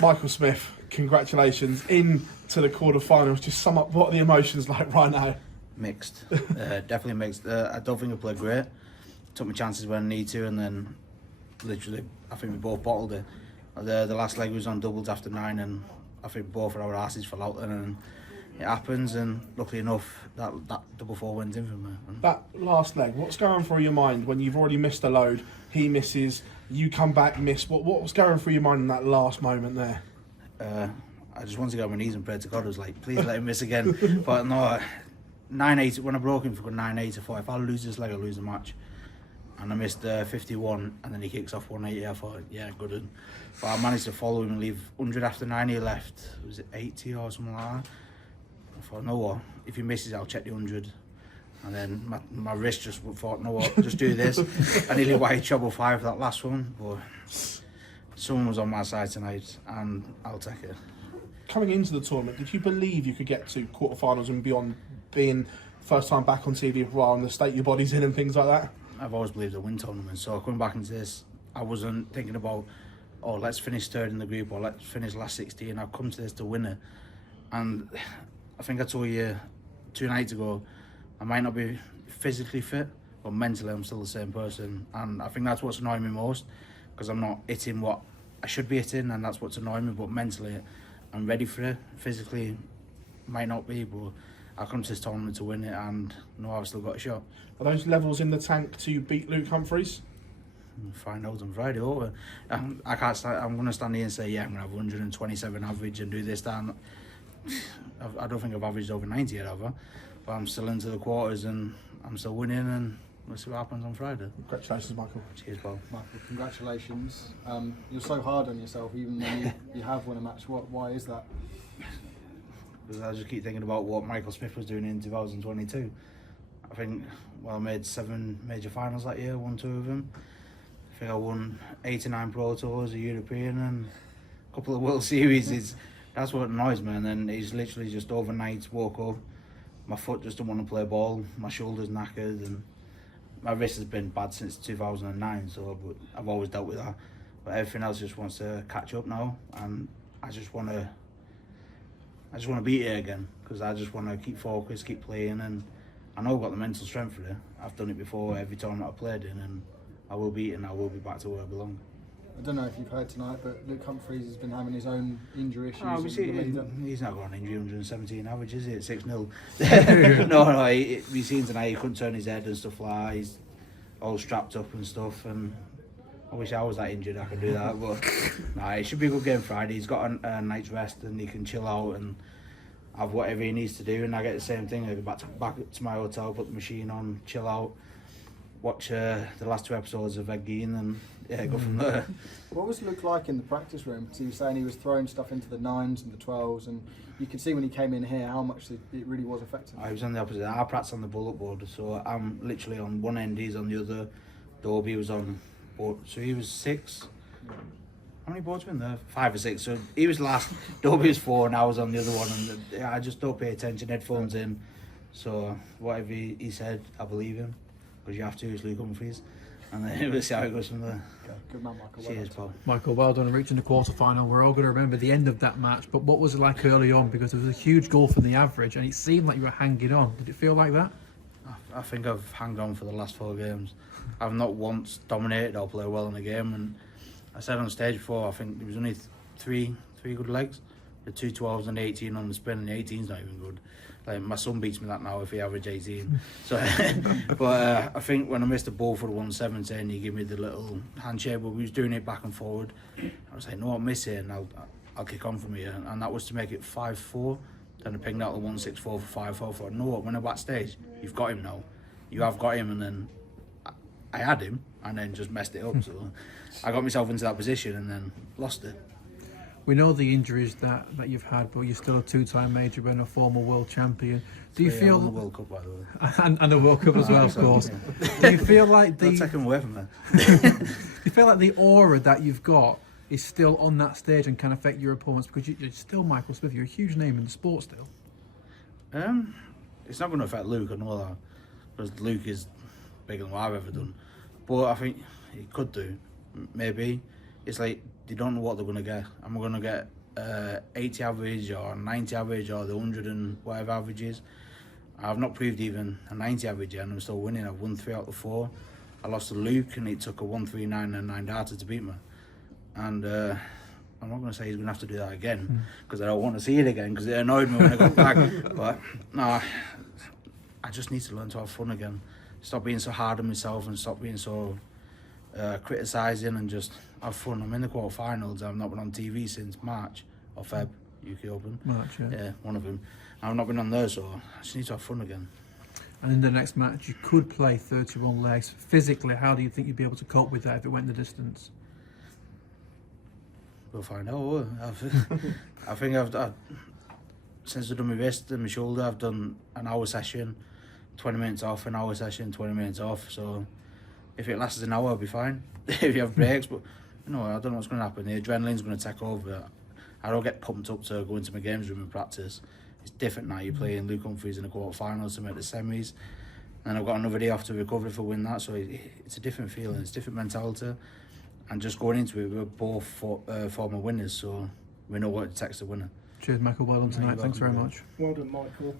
Michael Smith, congratulations into the quarterfinals. Just sum up what are the emotions like right now. Mixed, definitely mixed. I don't think I played great. Took my chances when I need to, and then literally, I think we both bottled it. The last leg was on doubles after 9, and I think both of our asses fell out, and it happens. And luckily enough, that double 4 went in for me. That last leg, what's going through your mind when you've already missed a load? He misses, you come back, miss. What was going through your mind in that last moment there? I just wanted to go on my knees and pray to God. I was like, please let him miss again. But no, 9-8, when I broke him for good 9-8 to 4, if I lose this leg, I lose the match. And I missed 51, and then he kicks off 180. I thought, yeah, good. But I managed to follow him and leave 100 after 90 left. Was it 80 or something like that? I thought, no what? If he misses, I'll check the 100. And then my wrist just thought, no what? Just do this. I nearly white treble 5 that last one, but someone was on my side tonight, and I'll take it. Coming into the tournament, did you believe you could get to quarterfinals and beyond, being first time back on TV for a while and the state your body's in and things like that? I've always believed in win tournaments, so coming back into this, I wasn't thinking about, oh, let's finish third in the group or let's finish last 16. I've come to this to win it. And I think I told you 2 nights ago, I might not be physically fit, but mentally I'm still the same person. And I think that's what's annoying me most, because I'm not hitting what I should be hitting, and that's what's annoying me. But mentally, I'm ready for it. Physically, might not be, but I come to this tournament to win it, and know I've still got a shot. Are those levels in the tank to beat Luke Humphries? We'll find out on Friday. Over. I can't stand. I'm going to stand here and say, yeah, I'm going to have 127 average and do this, that. And I don't think I've averaged over 90 yet, have I? But I'm still into the quarters and I'm still winning, and we'll see what happens on Friday. Congratulations, Michael. Cheers, Paul. Michael, congratulations. You're so hard on yourself, even when you have won a match. Why is that? Because I just keep thinking about what Michael Smith was doing in 2022. I think, I made 7 major finals that year, won 2 of them. I think I won 89 Pro Tours, a European, and a couple of World Series. That's what annoys me. And then he's literally just overnight woke up, my foot just don't want to play ball, my shoulder's knackered, and my wrist has been bad since 2009, so I've always dealt with that. But everything else just wants to catch up now, and I just want to beat it again, because I just want to keep focused, keep playing, and I know I've got the mental strength for it. I've done it before every tournament I've played in, and I will beat it, and I will be back to where I belong. I don't know if you've heard tonight, but Luke Humphries has been having his own injury issues. Oh, he's not got an injury, 117 average, is it? 6-0. No, we've seen tonight he couldn't turn his head and stuff like that. He's all strapped up and stuff, and I wish I was that injured, I could do that. But nah, it should be a good game Friday. He's got a night's rest and he can chill out and have whatever he needs to do, and I get the same thing. I go back to my hotel, put the machine on, chill out, watch the last 2 episodes of Ed Gein, and yeah, go from there. What was Luke like in the practice room? Because he was saying he was throwing stuff into the 9s and the 12s, and you could see when he came in here how much it really was affecting him. I was on the opposite. I practice on the bullet board, so I'm literally on one end, he's on the other. Dobey was on board, so he was 6. How many boards were in there? 5 or 6. So he was last, Dobey was 4, and I was on the other one. And I just don't pay attention, headphones in. So whatever he said, I believe him, because you have to. It's Luke Humphries, and then we'll see how it goes from there. Okay. Good man, Michael. Cheers, Paul. Michael, well done on reaching the quarter-final. We're all going to remember the end of that match, but what was it like early on? Because there was a huge gulf in the average, and it seemed like you were hanging on. Did it feel like that? I think I've hanged on for the last 4 games. I've not once dominated or played well in a game, and I said on stage before, I think there was only three good legs. The 2 12s and 18 on the spin, and the 18's not even good. Like, my son beats me that now if he average 18. So, but I think when I missed the ball for the 117, he gave me the little handshake, but we was doing it back and forward. I was like, no, I'll miss it, and I'll kick on from here. And that was to make it 5-4. Then I pinged out the 164 for 5-4. I thought, no, when I'm backstage, you've got him now. You have got him, and then I had him, and then just messed it up. So I got myself into that position and then lost it. We know the injuries that you've had, but you're still a 2-time major and a former world champion. Do you feel the World Cup, by the way, and the World Cup as well, of course? Do you feel like the second away from do you feel like the aura that you've got is still on that stage and can affect your opponents, because you're still Michael Smith? You're a huge name in the sport still. It's not going to affect Luke, I know that, because Luke is bigger than what I've ever done. But I think it could do, maybe. it's like they don't know what they're going to get. Am I going to get 80 average or 90 average or the 100 and whatever average is? I've not proved even a 90 average yet and I'm still winning. I've won 3 out of 4. I lost to Luke and it took a 1-3-9 and 9 darts to beat me. And I'm not going to say he's going to have to do that again because I don't want to see it again because it annoyed me when I got back. But no, I just need to learn to have fun again. Stop being so hard on myself and stop being so criticising and just have fun. I'm in the quarterfinals. I've not been on TV since March or Feb, UK Open. March, yeah. Yeah, one of them. I've not been on there, so I just need to have fun again. And in the next match, you could play 31 legs. Physically, how do you think you'd be able to cope with that if it went the distance? We'll find out. I think I've since I've done my wrist and my shoulder, I've done an hour session, 20 minutes off, an hour session, 20 minutes off. So if it lasts an hour, I'll be fine. If you have breaks, but you know, I don't know what's going to happen. The adrenaline's going to take over. I don't get pumped up to go into my games room and practice. It's different now. You're playing Luke Humphries in the quarterfinals to make the semis, and I've got another day off to recover if I win that. So it's a different feeling. It's a different mentality. And just going into it, we're both former winners, so we know what it takes to win it. Cheers, Michael. Well done tonight. Thanks very much. Well done, Michael.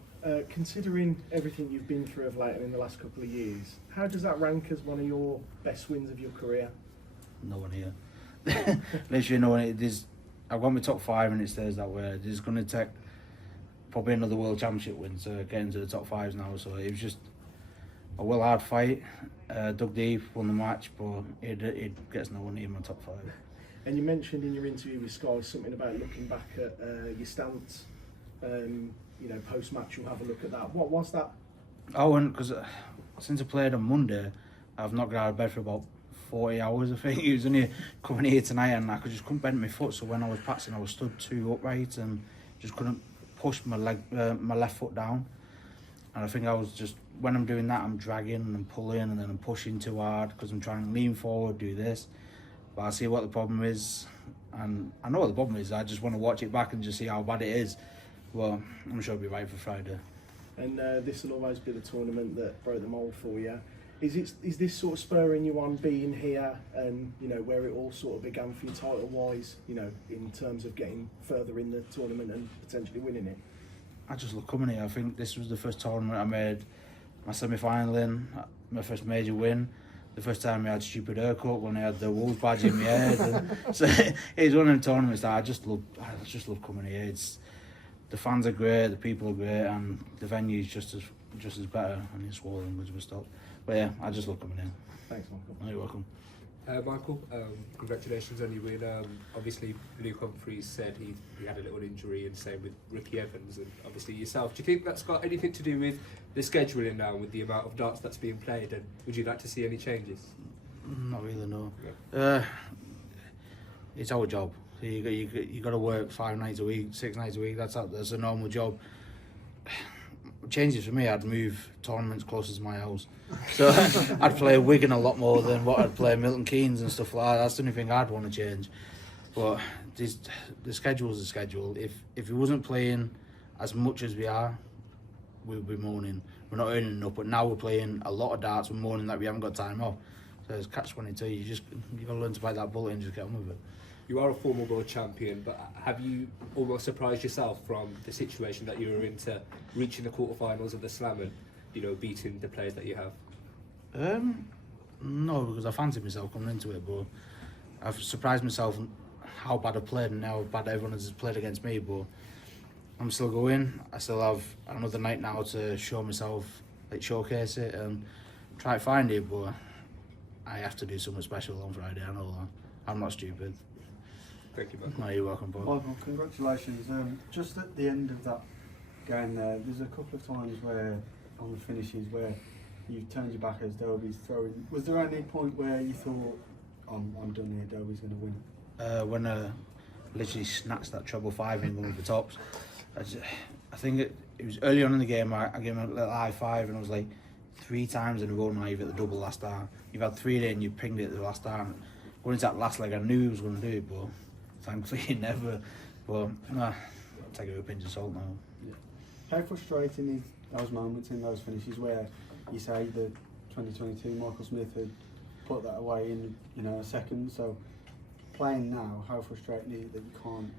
Considering everything you've been through of late and in the last couple of years, how does that rank as one of your best wins of your career? No one here. Literally no one. I've got my top 5 and it stays that way. It's going to take probably another World Championship win to get into the top 5s now. So it was just a well hard fight. Dug deep, won the match, but it gets no one in my top 5. And you mentioned in your interview with Sky something about looking back at your stance. You know, post match you'll have a look at that. What was that? Oh, and because since I played on Monday, I've not got out of bed for about 40 hours. I think it was only coming here tonight, and I just couldn't bend my foot. So when I was practicing, I was stood too upright and just couldn't push my left foot down. And I think I was just, when I'm doing that, I'm dragging and pulling and then I'm pushing too hard because I'm trying to lean forward, do this. But I see what the problem is, and I know what the problem is. I just want to watch it back and just see how bad it is. Well, I'm sure it'll be right for Friday. And this will always be the tournament that broke the mould for you. Is this sort of spurring you on being here and, you know, where it all sort of began for you title-wise, you know, in terms of getting further in the tournament and potentially winning it? I just love coming here. I think this was the first tournament I made my semi-final in, my first major win. The first time I had stupid haircut when I had the Wolves badge in my head. And so it's one of the tournaments that I just love coming here. The fans are great, the people are great, and the venue is just as better, and it's all language will stop. But yeah, I just love coming here. Thanks, Michael. You're welcome. Michael, congratulations on your win. Obviously, Luke Humphries said he had a little injury, and same with Ricky Evans, and obviously yourself. Do you think that's got anything to do with the scheduling now, with the amount of darts that's being played, and would you like to see any changes? Not really, no. Yeah. It's our job. You got to work 5 nights a week, 6 nights a week. That's a normal job. Changes for me, I'd move tournaments closer to my house. So I'd play Wigan a lot more than what I'd play Milton Keynes and stuff like that. That's the only thing I'd want to change. But the schedule's the schedule. If we wasn't playing as much as we are, we'd be moaning. We're not earning enough, but now we're playing a lot of darts, we're moaning that we haven't got time off. So it's catch-22. You got to learn to bite that bullet and just get on with it. You are a former world champion, but have you almost surprised yourself from the situation that you were in to reaching the quarterfinals of the Slam and, you know, beating the players that you have? No, because I fancied myself coming into it, but I've surprised myself how bad I played and how bad everyone has played against me. But I'm still going. I still have another night now to show myself, like showcase it and try to find it. But I have to do something special on Friday. I know that. I'm not stupid. Thank you, Michael. No, you're welcome, Paul. Michael, congratulations. Just at the end of that game there's a couple of times where, on the finishes, where you turned your back as Dobey's throwing. Was there any point where you thought, I'm done here, Dobey's going to win? When I literally snatched that treble 5 in one of the tops, I think it was early on in the game, I gave him a little high 5 and I was like, 3 times in a row now you've hit the double last time. You've had 3 there and you pinged it the last time. Going into that last leg, I knew he was going to do it, but thankfully he never. But nah, I'll take it with a pinch of salt now. Yeah. How frustrating is those moments in those finishes where you say the 2022 Michael Smith had put that away in, you know, a second, so playing now, how frustrating is it that you can't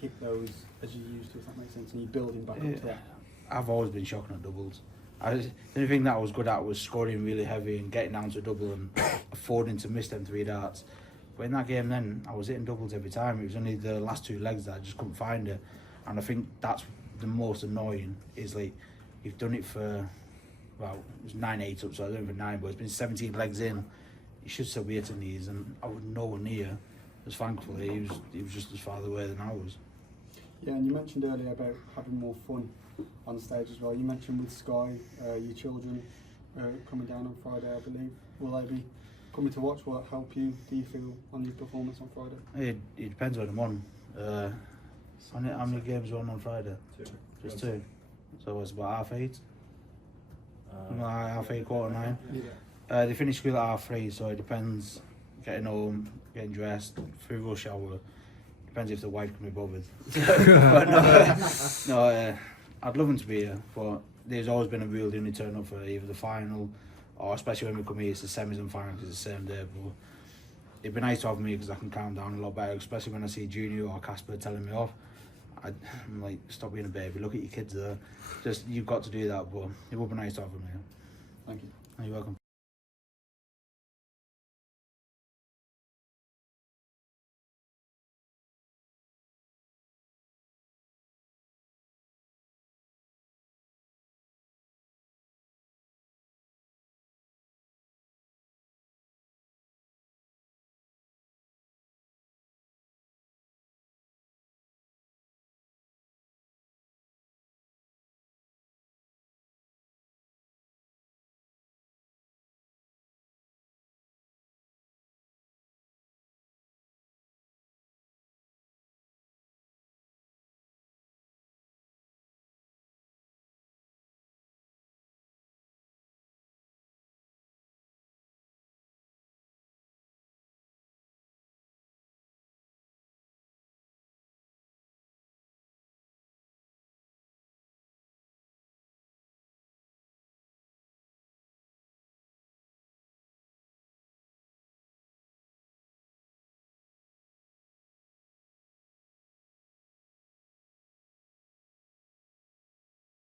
hit those as you used to, if that makes sense, and you're building back up to that? I've always been shocking at doubles. The only thing that I was good at was scoring really heavy and getting down to a double and affording to miss them 3 darts. But in that game then, I was hitting doubles every time. It was only the last 2 legs that I just couldn't find it. And I think that's the most annoying, is like, you've done it for, well, it was 9-8 up, so I was doing it for 9, but it's been 17 legs in. You should still be hitting these, and I was nowhere near. As thankfully, he was just as far away than I was. Yeah, and you mentioned earlier about having more fun on stage as well. You mentioned with Sky, your children coming down on Friday, I believe. Will they be coming to watch? Will that help you, do you feel, on your performance on Friday? It depends when I'm on. How many games are on Friday? 2. Just 2. So it's about 8:30. Half 8, quarter 9. Yeah. They finish school at 3:30, so it depends. Getting home, getting dressed, through rush hour. Depends if the wife can be bothered. But no, I'd love them to be here, but there's always been a rule they only turn up for either the final, or especially when we come here, it's the semis and finals, it's the same day. But it'd be nice to have me because I can calm down a lot better, especially when I see Junior or Casper telling me off. I'm like, stop being a baby, look at your kids there. Just, you've got to do that, but it would be nice to have them here. Thank you. You're welcome.